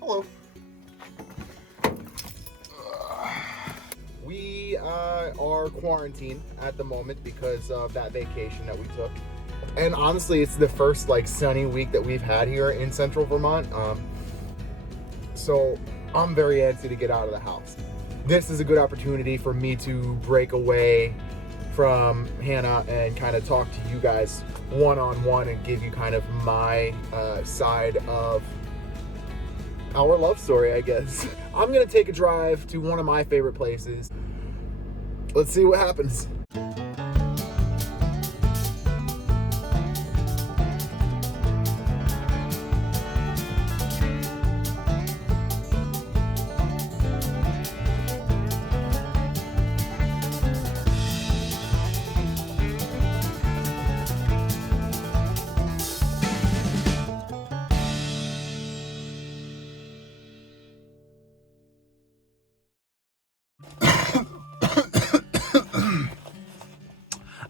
Hello. We are quarantined at the moment because of that vacation that we took. And honestly, it's the first like sunny week that we've had here in central Vermont. So I'm very antsy to get out of the house. This is a good opportunity for me to break away from Hannah and kind of talk to you guys one-on-one and give you kind of my side of our love story, I guess. I'm gonna take a drive to one of my favorite places. Let's see what happens.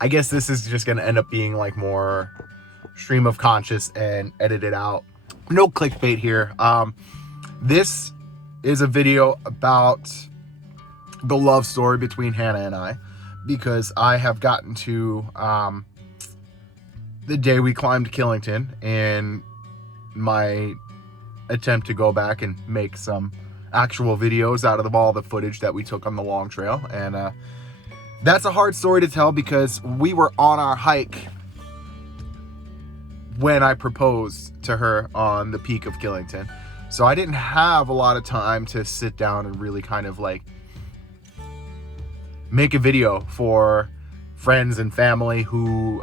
I guess this is just gonna end up being like more stream of conscious and edited out. No clickbait here. This is a video about the love story between Hannah and I, because I have gotten to the day we climbed Killington and my attempt to go back and make some actual videos out of all the footage that we took on the long trail. And that's a hard story to tell because we were on our hike when I proposed to her on the peak of Killington. So I didn't have a lot of time to sit down and really kind of like make a video for friends and family who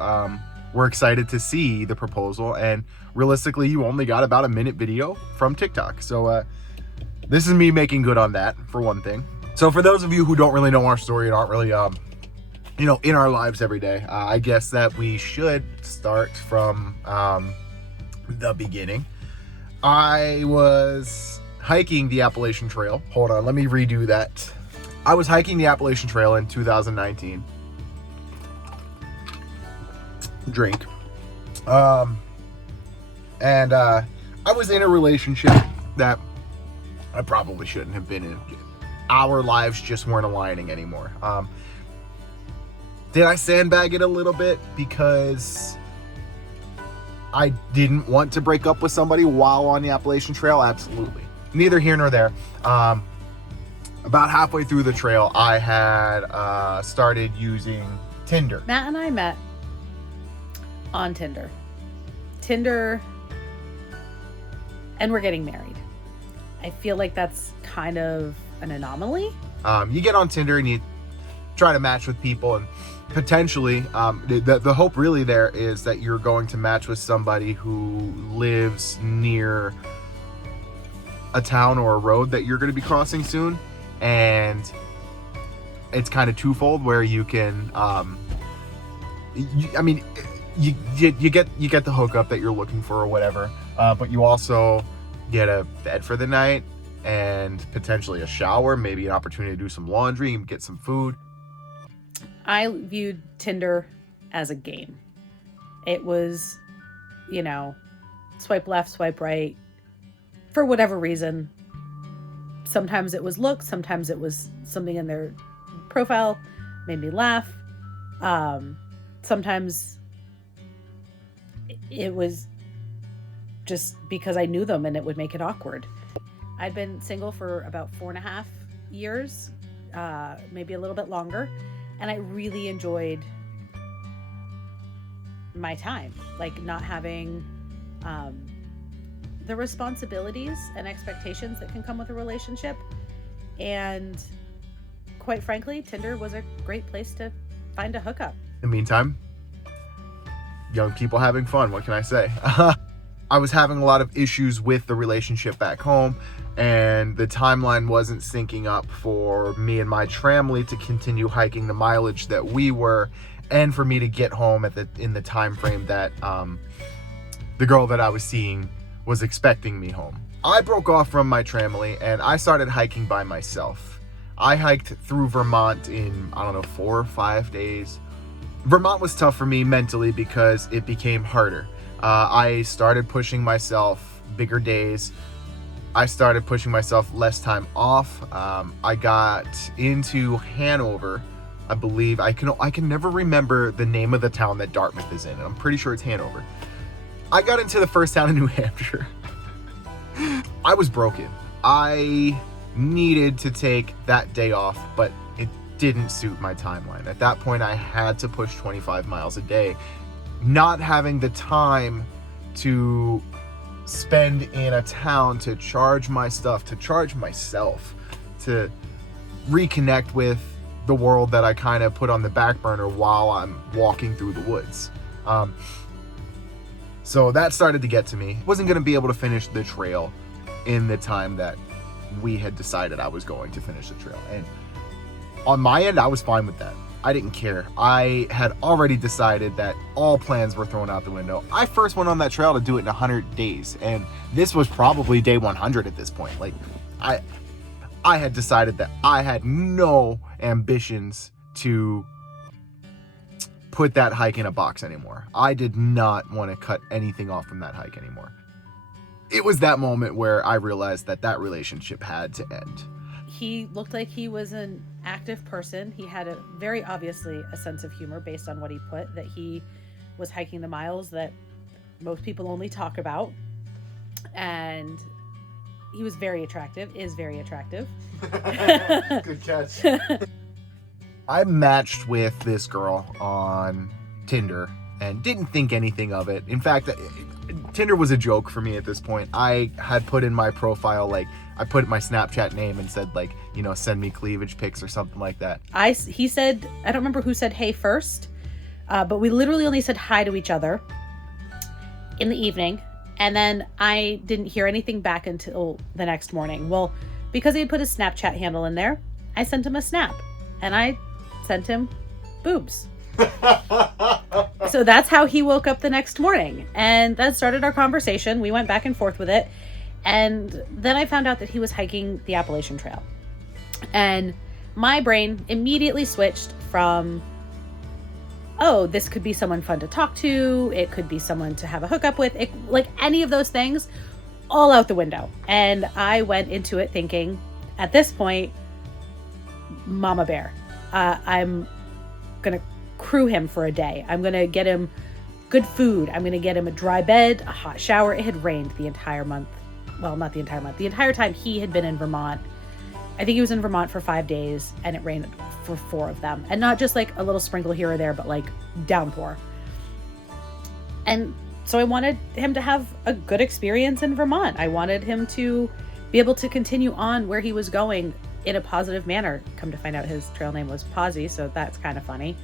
were excited to see the proposal. And realistically, you only got about a minute video from TikTok. So this is me making good on that, for one thing. So for those of you who don't really know our story and aren't really in our lives every day, I guess that we should start from the beginning. I was hiking the Appalachian Trail. Hold on, let me redo that. I was hiking the Appalachian Trail in 2019. Drink. And I was in a relationship that I probably shouldn't have been in. Our lives just weren't aligning anymore. Did I sandbag it a little bit because I didn't want to break up with somebody while on the Appalachian Trail? Absolutely. Neither here nor there. About halfway through the trail, I had started using Tinder. Matt and I met on Tinder. And we're getting married. I feel like that's kind of an anomaly. You get on Tinder and you try to match with people, and potentially the hope really there is that you're going to match with somebody who lives near a town or a road that you're going to be crossing soon. And it's kind of twofold where you can you get the hookup that you're looking for or whatever, but you also get a bed for the night and potentially a shower, maybe an opportunity to do some laundry and get some food. I viewed Tinder as a game. It was, swipe left, swipe right, for whatever reason. Sometimes it was looks, sometimes it was something in their profile made me laugh. Sometimes it was just because I knew them and it would make it awkward. I'd been single for about 4.5 years, maybe a little bit longer. And I really enjoyed my time, like not having the responsibilities and expectations that can come with a relationship. And quite frankly, Tinder was a great place to find a hookup. In the meantime, young people having fun, what can I say? I was having a lot of issues with the relationship back home, and the timeline wasn't syncing up for me and my tramily to continue hiking the mileage that we were, and for me to get home in the time frame that the girl that I was seeing was expecting me home. I broke off from my tramily and I started hiking by myself. I hiked through Vermont in, 4 or 5 days. Vermont was tough for me mentally because it became harder. I started pushing myself bigger days, I started pushing myself less time off. I got into Hanover, I believe. I can never remember the name of the town that Dartmouth is in, and I'm pretty sure it's Hanover. I got into the first town in New Hampshire. I was broken. I needed to take that day off, but it didn't suit my timeline. At that point, I had to push 25 miles a day. Not having the time to spend in a town to charge my stuff, to charge myself, to reconnect with the world that I kind of put on the back burner while I'm walking through the woods. So that started to get to me. Wasn't going to be able to finish the trail in the time that we had decided I was going to finish the trail. And on my end, I was fine with that. I didn't care. I had already decided that all plans were thrown out the window. I first went on that trail to do it in 100 days, and this was probably day 100 at this point. Like, I had decided that I had no ambitions to put that hike in a box anymore. I did not want to cut anything off from that hike anymore. It was that moment where I realized that that relationship had to end. He looked like he was an active person. He had very obviously a sense of humor based on what he put, that he was hiking the miles that most people only talk about. And he was very attractive, is very attractive. Good catch. I matched with this girl on Tinder and didn't think anything of it. In fact, Tinder was a joke for me at this point. I had put in my profile, like, I put my Snapchat name and said, like, you know, send me cleavage pics or something like that. He said, I don't remember who said hey first, but we literally only said hi to each other in the evening. And then I didn't hear anything back until the next morning. Well, because he had put his Snapchat handle in there, I sent him a snap. And I sent him boobs. So that's how he woke up the next morning. And that started our conversation. We went back and forth with it. And then I found out that he was hiking the Appalachian Trail. And my brain immediately switched from, oh, this could be someone fun to talk to. It could be someone to have a hookup with. Like any of those things, all out the window. And I went into it thinking, at this point, Mama Bear. I'm going to crew him for a day. I'm going to get him good food. I'm going to get him a dry bed, a hot shower. It had rained the entire month. Well, not the entire month. The entire time he had been in Vermont. I think he was in Vermont for 5 days, and it rained for 4 of them. And not just like a little sprinkle here or there, but like downpour. And so I wanted him to have a good experience in Vermont. I wanted him to be able to continue on where he was going in a positive manner. Come to find out his trail name was Posy, so that's kind of funny.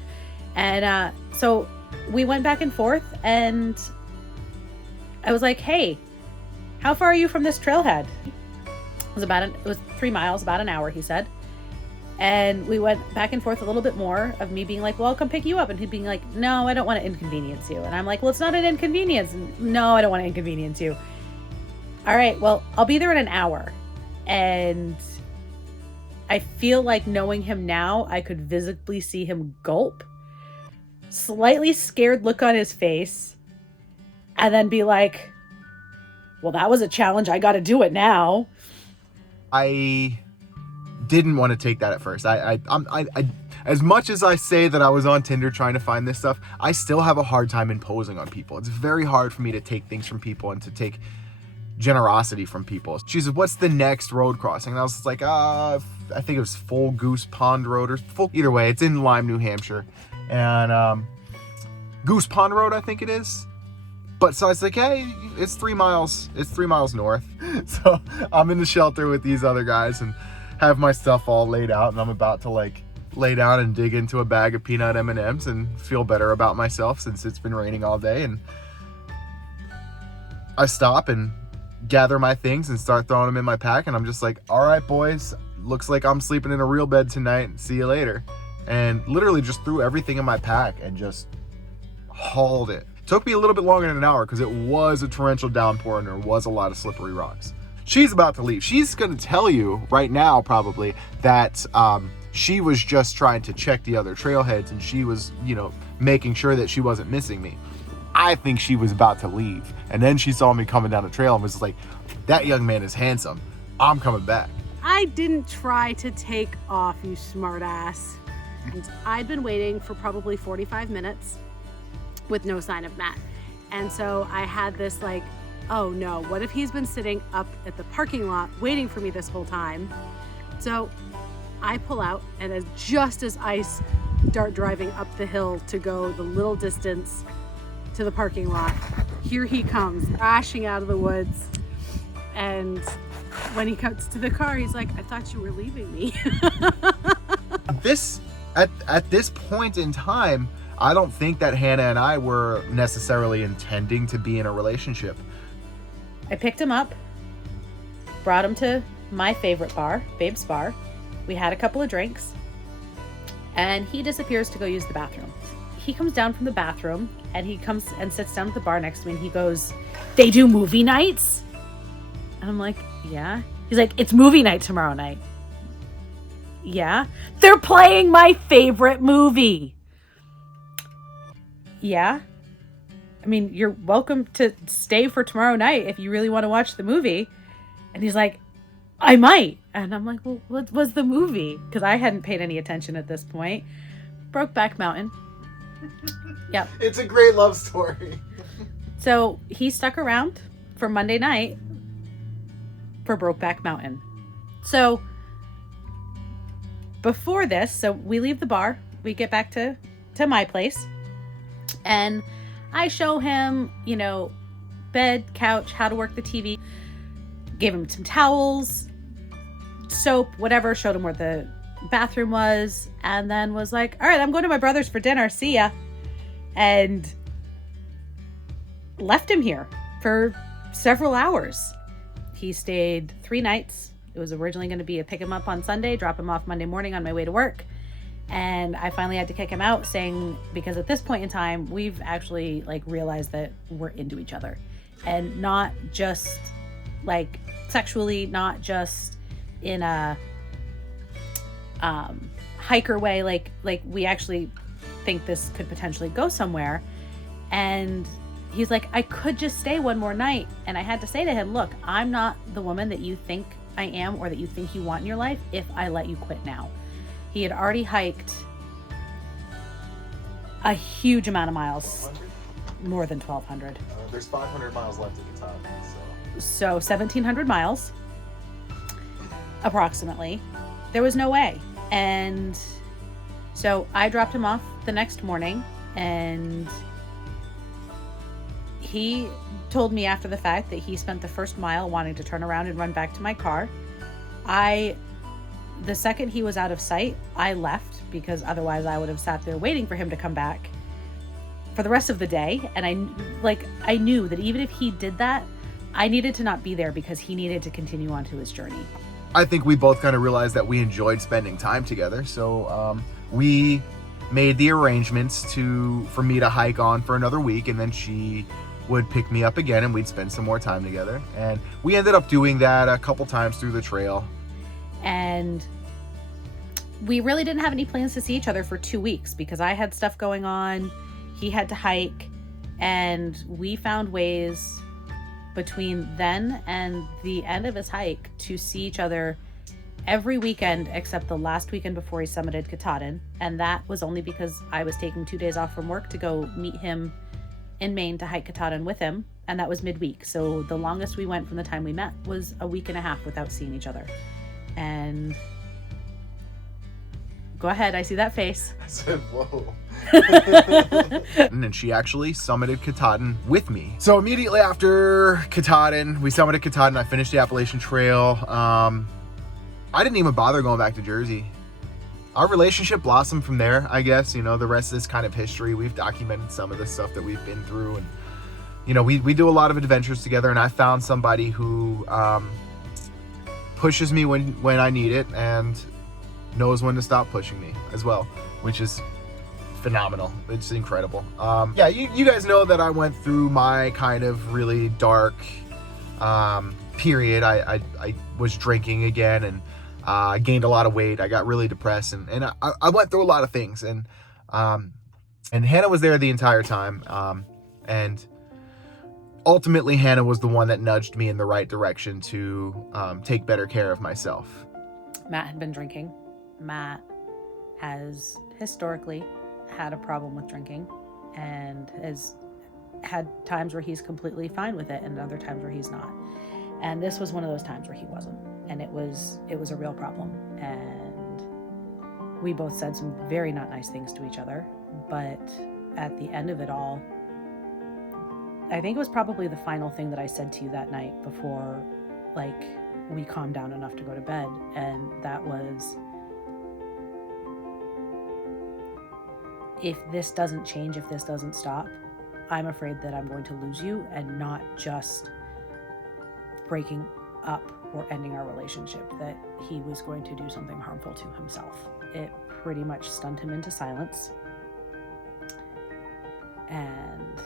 And so we went back and forth, and I was like, hey, how far are you from this trailhead? It was 3 miles, about an hour, he said. And we went back and forth a little bit more, of me being like, well, I'll come pick you up. And he being like, no, I don't want to inconvenience you. And I'm like, well, it's not an inconvenience. No, I don't want to inconvenience you. All right, well, I'll be there in an hour. And I feel like, knowing him now, I could visibly see him gulp, slightly scared look on his face, and then be like, well, that was a challenge. I got to do it now. I didn't want to take that at first. I as much as I say that I was on Tinder trying to find this stuff, I still have a hard time imposing on people. It's very hard for me to take things from people and to take generosity from people. She said, what's the next road crossing? And I was just like, I think it was Full Goose Pond Road, or either way, it's in Lyme, New Hampshire. And Goose Pond Road, I think it is. But so I was like, hey, it's 3 miles. It's 3 miles north. So I'm in the shelter with these other guys and have my stuff all laid out. And I'm about to like lay down and dig into a bag of peanut M&Ms and feel better about myself, since it's been raining all day. And I stop and gather my things and start throwing them in my pack. And I'm just like, all right, boys, looks like I'm sleeping in a real bed tonight. See you later. And literally just threw everything in my pack and just hauled it. Took me a little bit longer than an hour because it was a torrential downpour and there was a lot of slippery rocks. She's about to leave. She's going to tell you right now probably that she was just trying to check the other trailheads, and she was, you know, making sure that she wasn't missing me. I think she was about to leave. And then she saw me coming down the trail and was like, that young man is handsome. I'm coming back. I didn't try to take off, you smartass. And I'd been waiting for probably 45 minutes with no sign of Matt. And so I had this like, oh no, what if he's been sitting up at the parking lot waiting for me this whole time? So I pull out, and just as I start driving up the hill to go the little distance to the parking lot, here he comes crashing out of the woods. And when he comes to the car, he's like, I thought you were leaving me. At this point in time, I don't think that Hannah and I were necessarily intending to be in a relationship. I picked him up, brought him to my favorite bar, Babe's Bar. We had a couple of drinks, and he disappears to go use the bathroom. He comes down from the bathroom, and he comes and sits down at the bar next to me, and he goes, they do movie nights? And I'm like, yeah. He's like, it's movie night tomorrow night. Yeah. They're playing my favorite movie. Yeah. I mean, you're welcome to stay for tomorrow night if you really want to watch the movie. And he's like, I might. And I'm like, well, what was the movie? Because I hadn't paid any attention at this point. Brokeback Mountain. Yep. It's a great love story. So he stuck around for Monday night for Brokeback Mountain. So before this, so we leave the bar, we get back to my place, and I show him, you know, bed, couch, how to work the TV, gave him some towels, soap, whatever, showed him where the bathroom was, and then was like, all right, I'm going to my brother's for dinner, see ya. And left him here for several hours. He stayed 3 nights. It was originally going to be a pick him up on Sunday, drop him off Monday morning on my way to work. And I finally had to kick him out, saying, because at this point in time, we've actually like realized that we're into each other, and not just like sexually, not just in a hiker way. Like we actually think this could potentially go somewhere. And he's like, I could just stay one more night. And I had to say to him, look, I'm not the woman that you think I am, or that you think you want in your life, if I let you quit now. He had already hiked a huge amount of miles. 1,200? More than 1,200. There's 500 miles left at the top. So 1,700 miles, approximately. There was no way. And so I dropped him off the next morning, and he told me after the fact that he spent the first mile wanting to turn around and run back to my car. The second he was out of sight, I left, because otherwise I would have sat there waiting for him to come back for the rest of the day. And I knew that even if he did that, I needed to not be there, because he needed to continue on to his journey. I think we both kind of realized that we enjoyed spending time together. So we made the arrangements for me to hike on for another week, and then she would pick me up again and we'd spend some more time together. And we ended up doing that a couple times through the trail. And we really didn't have any plans to see each other for 2 weeks, because I had stuff going on, he had to hike, and we found ways between then and the end of his hike to see each other every weekend except the last weekend before he summited Katahdin. And that was only because I was taking 2 days off from work to go meet him in Maine to hike Katahdin with him, and that was midweek. So the longest we went from the time we met was a week and a half without seeing each other. And go ahead, I see that face. I said, whoa. And then she actually summited Katahdin with me. So immediately after Katahdin, we summited Katahdin. I finished the Appalachian Trail. I didn't even bother going back to Jersey. Our relationship blossomed from there, I guess. You know, the rest is kind of history. We've documented some of the stuff that we've been through, and you know, we do a lot of adventures together. And I found somebody who pushes me when I need it, and knows when to stop pushing me as well, which is phenomenal. It's incredible. Yeah, you guys know that I went through my kind of really dark period. I was drinking again, and I gained a lot of weight. I got really depressed, and I went through a lot of things, and Hannah was there the entire time. And ultimately, Hannah was the one that nudged me in the right direction to take better care of myself. Matt had been drinking. Matt has historically had a problem with drinking and has had times where he's completely fine with it and other times where he's not. And this was one of those times where he wasn't. And it was a real problem. And we both said some very not nice things to each other. But at the end of it all, I think it was probably the final thing that I said to you that night before, like, we calmed down enough to go to bed. And that was, if this doesn't change, if this doesn't stop, I'm afraid that I'm going to lose you, and not just breaking up or ending our relationship, that he was going to do something harmful to himself. It pretty much stunned him into silence. And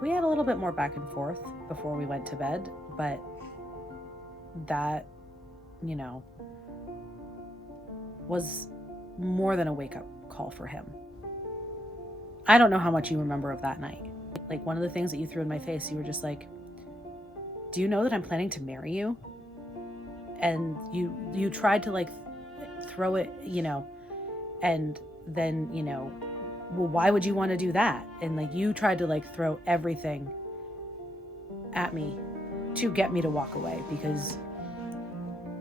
we had a little bit more back and forth before we went to bed, but that, you know, was more than a wake-up call for him. I don't know how much you remember of that night. Like, one of the things that you threw in my face, you were just like, do you know that I'm planning to marry you? And you tried to, like, throw it, you know, and then, you know, well, why would you want to do that? And, like, you tried to, like, throw everything at me to get me to walk away, because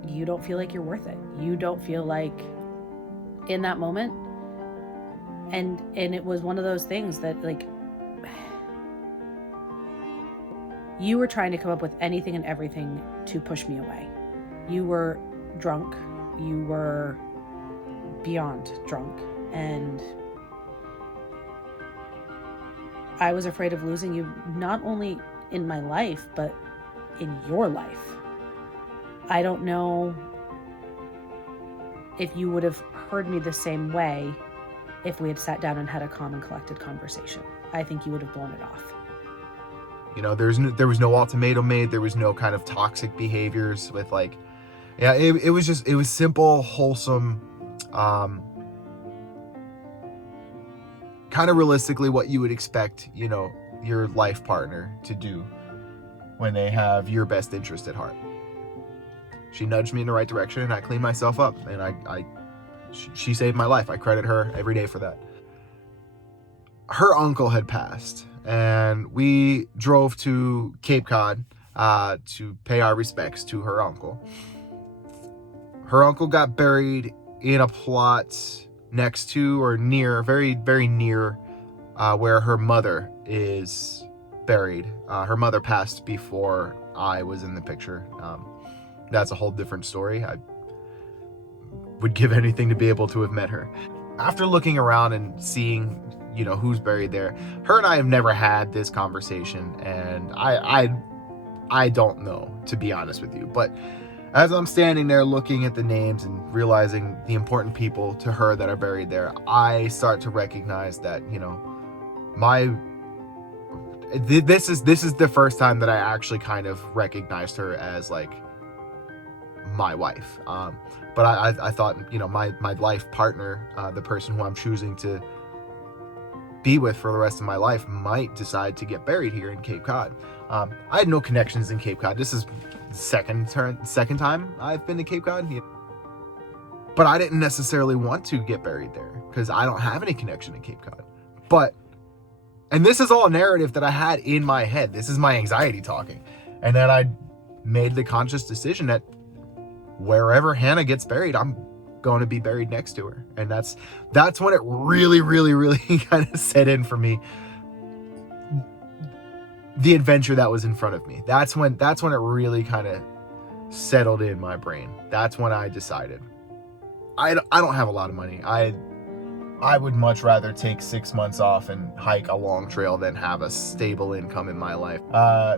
you don't feel like you're worth it. You don't feel like, in that moment, and it was one of those things that, like, you were trying to come up with anything and everything to push me away. You were drunk. You were beyond drunk. And I was afraid of losing you, not only in my life, but in your life. I don't know if you would have heard me the same way if we had sat down and had a calm and collected conversation. I think you would have blown it off. You know, there was no ultimatum made. There was no kind of toxic behaviors with, like, yeah, it was simple, wholesome, kind of realistically what you would expect, you know, your life partner to do when they have your best interest at heart. She nudged me in the right direction, and I cleaned myself up, and she saved my life. I credit her every day for that. Her uncle had passed, and we drove to Cape Cod to pay our respects to her uncle. Her uncle got buried in a plot next to, or near, very, very near where her mother is buried. Her mother passed before I was in the picture. That's a whole different story. I would give anything to be able to have met her. After looking around and seeing, you know, who's buried there, her and I have never had this conversation, and I don't know, to be honest with you. But as I'm standing there looking at the names and realizing the important people to her that are buried there, I start to recognize that, you know, this is the first time that I actually kind of recognized her as, like, my wife. But I thought, you know, my life partner, the person who I'm choosing to be with for the rest of my life, might decide to get buried here in Cape Cod. I had no connections in Cape Cod. This is second time I've been to Cape Cod. But I didn't necessarily want to get buried there because I don't have any connection in Cape Cod. And this is all a narrative that I had in my head. This is my anxiety talking. And then I made the conscious decision that wherever Hannah gets buried, I'm going to be buried next to her. And that's when it really, really, really kind of set in for me. The adventure that was in front of me. That's when it really kind of settled in my brain. That's when I decided. I don't have a lot of money. I would much rather take 6 months off and hike a long trail than have a stable income in my life.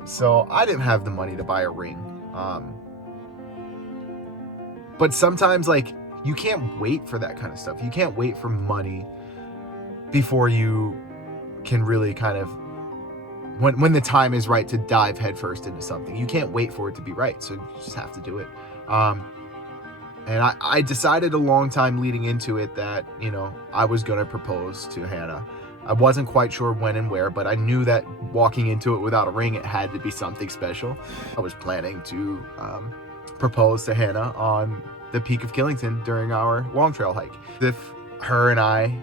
So I didn't have the money to buy a ring. But sometimes, like, you can't wait for that kind of stuff. You can't wait for money before you can really kind of, when the time is right to dive headfirst into something. You can't wait for it to be right, so you just have to do it. And I decided a long time leading into it that, you know, I was going to propose to Hannah. I wasn't quite sure when and where, but I knew that walking into it without a ring, it had to be something special. I was planning to propose to Hannah on the peak of Killington during our long trail hike. If her and I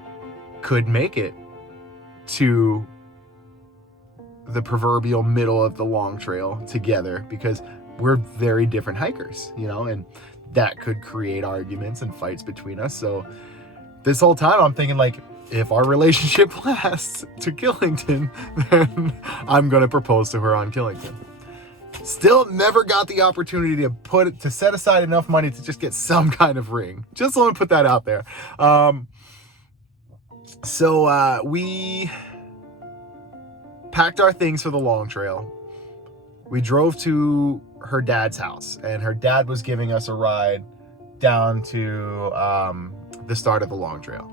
could make it to the proverbial middle of the long trail together, because we're very different hikers, you know, and that could create arguments and fights between us. So this whole time I'm thinking, like, if our relationship lasts to Killington, then I'm going to propose to her on Killington. Still never got the opportunity to set aside enough money to just get some kind of ring. Just let me put that out there. So we packed our things for the long trail. We drove to her dad's house, and her dad was giving us a ride down to the start of the long trail.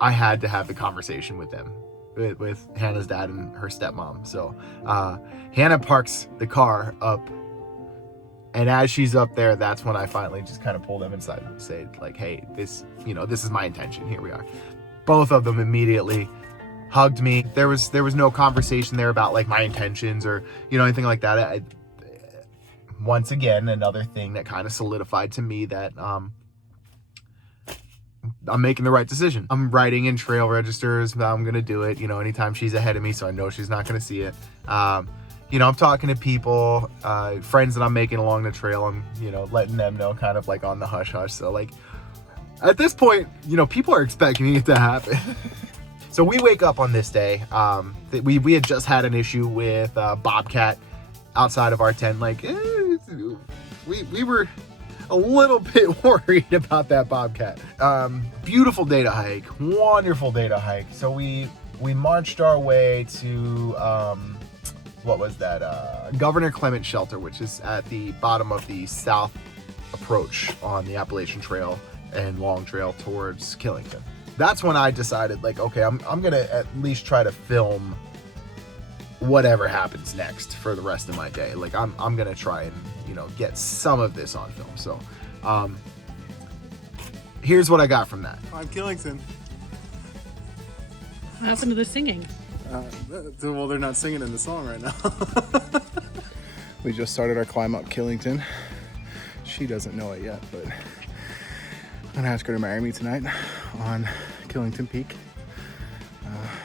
I had to have the conversation with them, with Hannah's dad and her stepmom. So Hannah parks the car up, and as she's up there, that's when I finally just kind of pulled them inside and said, like, hey, this is my intention. Here we are. Both of them immediately hugged me. There was no conversation there about like my intentions or, you know, anything like that. Once again, another thing that kind of solidified to me that I'm making the right decision. I'm writing in trail registers. I'm going to do it, you know, anytime she's ahead of me, so I know she's not going to see it. You know, I'm talking to people, friends that I'm making along the trail. I'm, you know, letting them know kind of like on the hush hush. So like at this point, you know, people are expecting it to happen. So we wake up on this day. We had just had an issue with Bobcat outside of our tent. Like, we were a little bit worried about that Bobcat. Beautiful day to hike, wonderful day to hike. So we marched our way to what was that? Governor Clement Shelter, which is at the bottom of the south approach on the Appalachian Trail and Long Trail towards Killington. That's when I decided, like, okay, I'm gonna at least try to film whatever happens next for the rest of my day. Like, I'm gonna try and, you know, get some of this on film. So here's what I got from that. I'm Killington. What happened to the singing? Well, they're not singing in the song right now. We just started our climb up Killington. She doesn't know it yet, but I'm gonna ask her to marry me tonight on Killington Peak.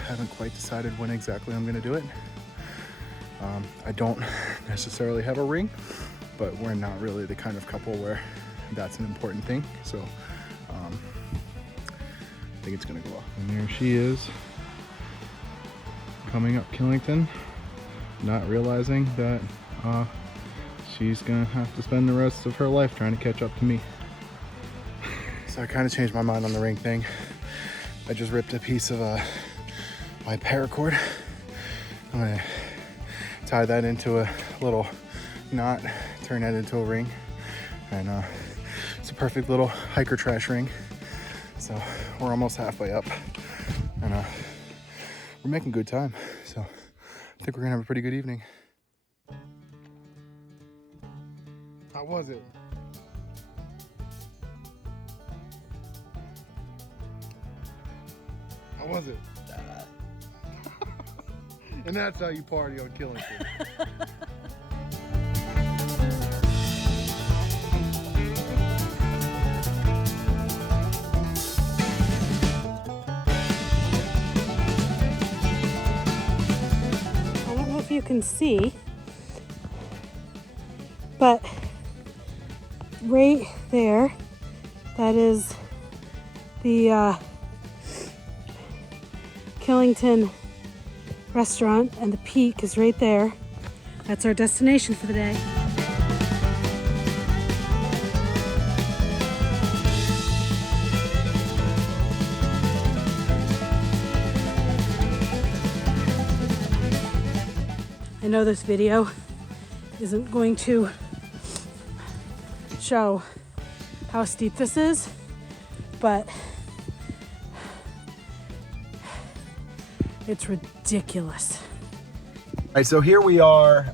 Haven't quite decided when exactly I'm gonna do it. I don't necessarily have a ring, but we're not really the kind of couple where that's an important thing. So I think it's gonna go off. And there she is, coming up Killington, not realizing that she's gonna have to spend the rest of her life trying to catch up to me. So I kind of changed my mind on the ring thing. I just ripped a piece of my paracord. I'm gonna tie that into a little knot, turn that into a ring, and it's a perfect little hiker trash ring. So we're almost halfway up, and we're making good time. So I think we're gonna have a pretty good evening. How was it? How was it? And that's how you party on Killington. I don't know if you can see, but right there, that is the Killington restaurant, and the peak is right there. That's our destination for the day. I know this video isn't going to show how steep this is, but it's ridiculous. All right, so here we are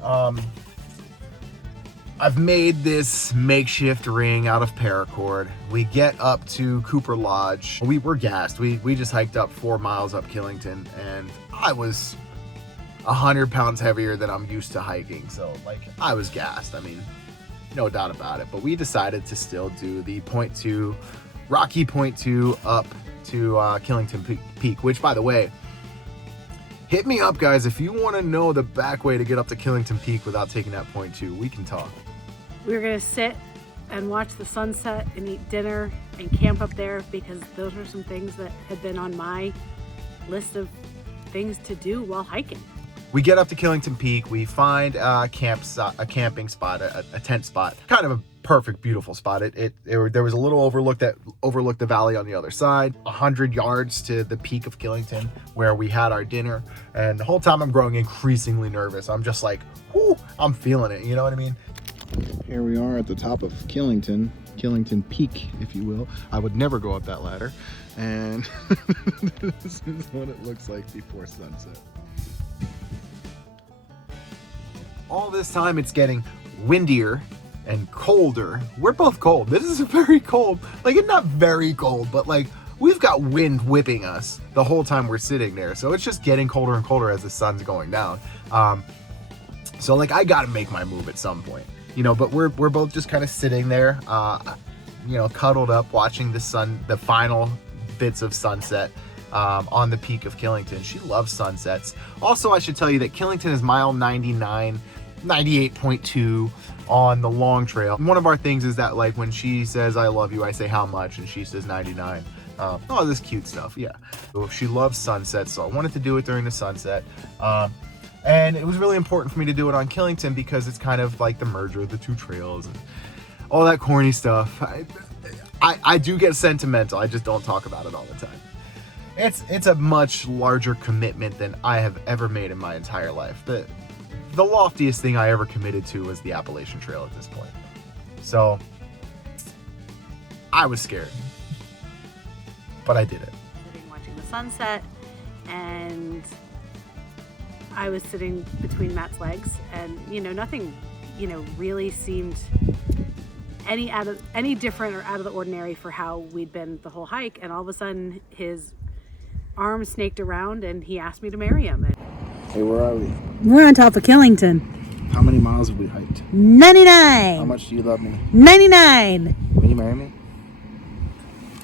I've made this makeshift ring out of paracord. We get up to Cooper Lodge. We were gassed. We just hiked up 4 miles up Killington, and I was 100 pounds heavier than I'm used to hiking. So like, I was gassed. I mean, no doubt about it. But we decided to still do the Rocky Point 2 up to Killington Peak, which, by the way, hit me up, guys, if you want to know the back way to get up to Killington Peak without taking that point 2. We can talk. We were gonna sit and watch the sunset and eat dinner and camp up there because those were some things that had been on my list of things to do while hiking. We get up to Killington Peak. We find a camping spot, a tent spot, kind of a perfect, beautiful spot. There was a little overlook that overlooked the valley on the other side, 100 yards to the peak of Killington, where we had our dinner. And the whole time I'm growing increasingly nervous. I'm just like, whoo, I'm feeling it. You know what I mean? Here we are at the top of Killington Peak, if you will. I would never go up that ladder. And this is what it looks like before sunset. All this time it's getting windier and colder. We're both cold. This is very cold. Like, it's not very cold, but like, we've got wind whipping us the whole time we're sitting there. So it's just getting colder and colder as the sun's going down. So like, I gotta make my move at some point, you know, but we're both just kind of sitting there, you know, cuddled up, watching the final bits of sunset on the peak of Killington. She loves sunsets. Also, I should tell you that Killington is mile 98.2 on the long trail. One of our things is that, like, when she says I love you, I say how much, and she says 99. Oh, this cute stuff. Yeah, so she loves sunsets, so I wanted to do it during the sunset. And it was really important for me to do it on Killington because it's kind of like the merger of the two trails and all that corny stuff. I do get sentimental. I just don't talk about it all the time. It's a much larger commitment than I have ever made in my entire life. The loftiest thing I ever committed to was the Appalachian Trail at this point. So I was scared, but I did it. Sitting watching the sunset, and I was sitting between Matt's legs, and you know, nothing, you know, really seemed any different or out of the ordinary for how we'd been the whole hike. And all of a sudden, his arm snaked around, and he asked me to marry him. And Hey, where are we? We're on top of Killington. How many miles have we hiked? 99. How much do you love me? 99. Will you marry me?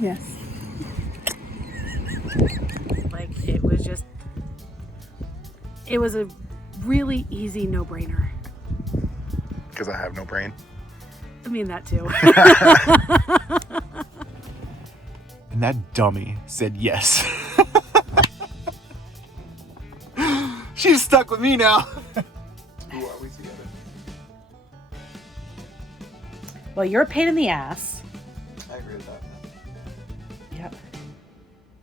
Yes. like, it was a really easy no-brainer. Because I have no brain. I mean, that too. And that dummy said yes. She's stuck with me now. Who are we together? Well, you're a pain in the ass. I agree with that. Yep.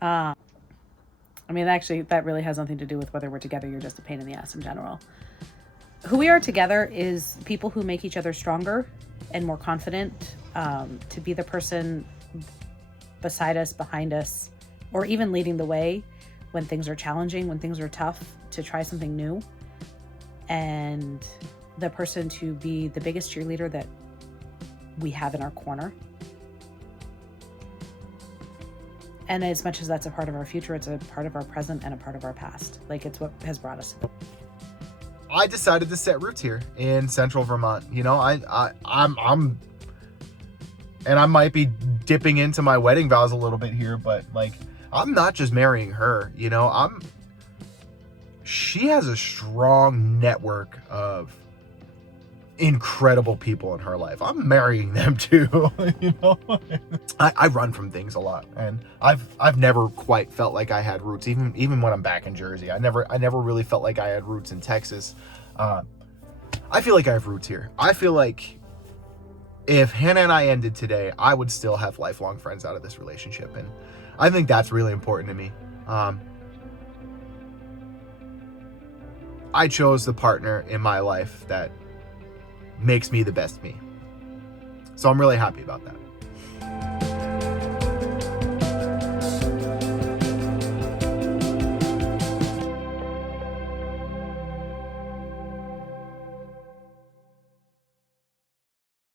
I mean, actually, that really has nothing to do with whether we're together. You're just a pain in the ass in general. Who we are together is people who make each other stronger and more confident, to be the person beside us, behind us, or even leading the way when things are challenging, when things are tough, to try something new. And the person to be the biggest cheerleader that we have in our corner. And as much as that's a part of our future, it's a part of our present and a part of our past. Like, it's what has brought us. I decided to set roots here in central Vermont. You know, I'm and I might be dipping into my wedding vows a little bit here, but like, I'm not just marrying her, you know, she has a strong network of incredible people in her life. I'm marrying them too, you know. I run from things a lot, and I've never quite felt like I had roots, even when I'm back in Jersey. I never really felt like I had roots in Texas. I feel like I have roots here. I feel like if Hannah and I ended today, I would still have lifelong friends out of this relationship, and I think that's really important to me. I chose the partner in my life that makes me the best me. So I'm really happy about that.